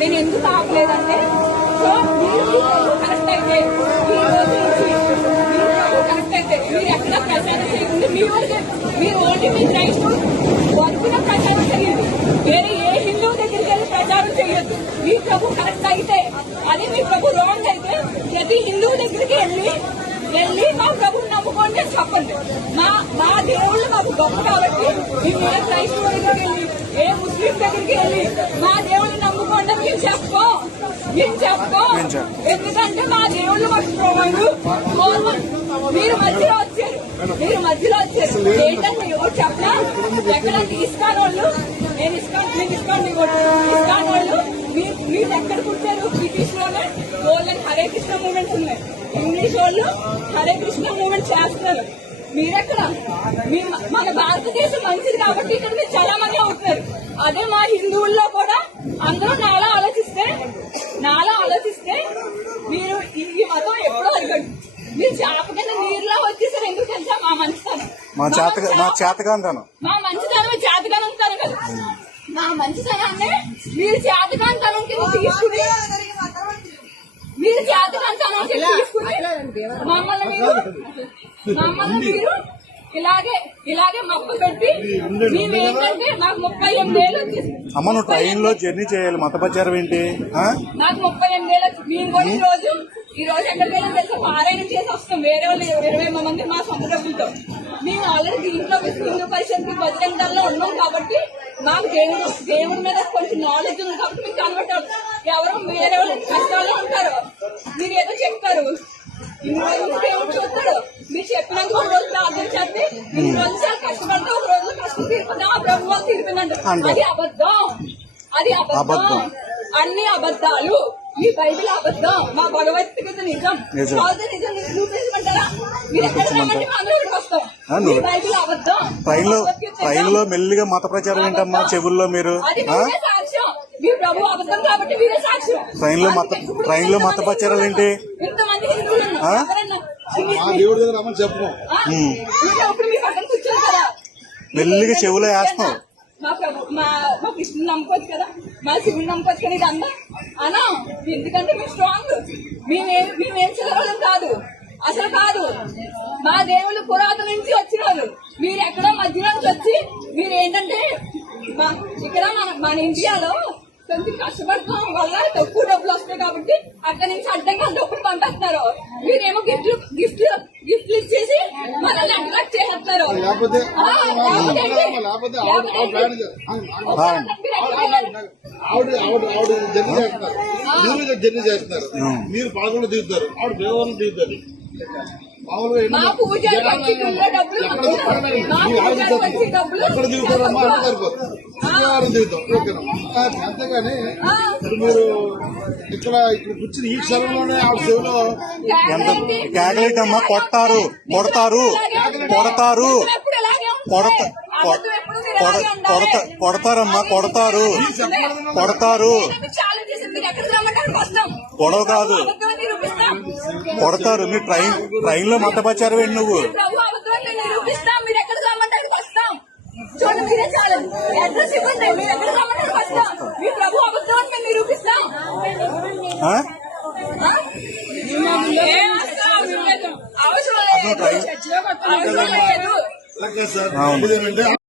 నేను ఎందుకు ఆపలేదంటే సో మీరు కరెక్ట్ అయితే ఈ రోజు నుంచి మీరు కరెక్ట్ అయితే మీరు ఎక్కడ ప్రచారం చేయకుండా మీరు ఓన్లీ మీ రైట్ వర్కున ప్రచారం చేయండి. వేరే ఏ హిందువు దగ్గరికి వెళ్ళి ప్రచారం చేయొద్దు. మీ ప్రభు కరెక్ట్ అయితే అది మీ ప్రభు రాంగ్ అయితే ప్రతి హిందువు దగ్గరికి వెళ్ళి మా ప్రభుని నమ్ముకోండి అని చెప్పండి. మా దేవుళ్ళు మాకు గొప్ప కాబట్టి మేము ఏ క్రైస్తవ దగ్గరికి వెళ్ళి ఏ ముస్లిం దగ్గరికి వెళ్ళి మా దేవుళ్ళని నమ్ముకోండి అని మేము చెప్పం. ఎందుకంటే మా దేవుళ్ళు మాకు మీరు మధ్యలో వచ్చారు. ఏంటంటే ఎవరు చెప్పినా ఎక్కడ ఇస్కాన్ వాళ్ళు నేను ఇస్కాన్ వాళ్ళు మీరు ఎక్కడ కూర్చారు? బ్రిటిష్ లోనే వాళ్ళని హరే కృష్ణ మూవ్మెంట్స్ ఉన్నాయి. ఇంగ్లీష్ వాళ్ళు హరే కృష్ణ మూవ్మెంట్ చేస్తున్నారు. మీరెక్కడ? మన భారతదేశం మంచిది కాబట్టి ఇక్కడ మీరు చాలా మంది అవుతున్నారు. అదే మా హిందువుల్లో కూడా అందరూ నాలా ఆలోచిస్తే మీరు ఈ మతం ఎప్పుడో అడగండి. మీరు చేపకన్నా నీరులా వచ్చేసారు. ఎందుకు తెలుసా? మా మంచితనం చేతగానం కదా. మా మంచితనాన్ని మీరు చేతకాంతనం కింద తీసుకుని మమ్మల్ని మీరు ఇలాగే మప్పు పెట్టి మేమేంటంటే నాకు 38 ఏళ్ళు వచ్చేసి అమ్మ నువ్వు ట్రైన్ లో జర్నీ చేయాలి. మత ప్రచారం ఏంటి? నాకు 38 ఏళ్ళు వచ్చి మేము కూడా ఈ రోజు ఎక్కడికైనా తెలుసా పారాయణం చేసి వస్తాం. వేరే వాళ్ళు 20 మంది మా సొంత డబ్బులతో. మేము ఆల్రెడీ దీంట్లో హిందూ పరిషత్ బజరంగ దళంలో ఉన్నాం కాబట్టి మాకు దేవుడి మీద కొంచెం నాలెడ్జ్ ఉంది కాబట్టి మీకు కన్వర్ట్ అవుతాం. ఎవరు వేరే వాళ్ళు కష్టాల్లో ఉంటారు. మీరు ఏదో చెప్తారు, ఇన్ని రోజులు దేవుడు చూస్తాడు. మీరు చెప్పినాక ఒక రోజు ప్రార్థన చేస్తే ఇన్ని రోజులు చాలా కష్టపడితే ఒక రోజు కష్టం తీర్పుదా ఆ ప్రభు వాళ్ళు తీర్పినండి. అది అబద్ధం. అన్ని అబద్ధాలు. ఈ బైబిల్ అబద్ధం. మా భగవద్గీత నిజం. నిజం నిరూపించమంటారా? మీరు ఎక్కడ రమ్మంటే మా అందరికి వస్తాం. బైబిల్ అబద్ధం. ట్రైన్ లో మెల్లిగా మత ప్రచారం ఏంటమ్మా చెవుల్లో? మీరు సాక్ష్యం. మీ ప్రభు అబద్ధం కాబట్టి మీరే సాక్ష్యం. ట్రైన్ లో మత ప్రచారాలు ఏంటి? ఇంతమంది హిందువులు ఇప్పుడు మీ పక్కన కూర్చోరు కదా, మెల్లిగా చెవులో వేస్తాం. మా కృష్ణుని నమ్ముకోవచ్చు కదా, మా శివుని నమ్ముకోవచ్చు కదా. ఇది అన్నా ఎందుకంటే మేము స్ట్రాంగ్. మేమేం చదవడం కాదు, అసలు కాదు. మా దేవుళ్ళు పురాతన నుంచి వచ్చిన వాళ్ళు. మీరు ఎక్కడో మధ్యలో నుంచి వచ్చి మీరు ఏంటంటే ఇక్కడ మన ఇండియాలో కొంచెం కష్టపడటం వల్ల తక్కువ డబ్బులు వస్తాయి కాబట్టి అక్కడి నుంచి అడ్డంగా డబ్బులు పంపిస్తున్నారు. మీరేమో గిఫ్ట్లు ఇచ్చేసి మనల్ని అట్రాక్ట్ చేస్తున్నారు. జర్నీ చేస్తున్నారు. మీరు పాల్గొని దిగుతారు, ఆవిడ దేవాలను దిగుతారు. మా పూజ డబ్బులు ఎక్కడ దిగుతారమ్మా అంటే సరిపోతుంది. శుక్రవారం దిగుతాం. అంతేగాని మీరు ఇక్కడ కూర్చుని ఈ క్షణంలోనే ఆవిడ సేవలో ఎంత కేకలేట్ అమ్మా. కొడతారు కొడతారమ్మా. కొడతారు. గొడవ కాదు, కొడతారు. మీరు ట్రైన్ లో మత ప్రచారం ఏంటి? నువ్వు చూడండి, మీరే చాలా అడ్రస్ ఇవ్వండి. మీరు ఎక్కడ రమ్మంటారు వస్తాం. మీ ప్రభు అబద్ధం మేము నిరూపిస్తాం. అవసరం లేదు.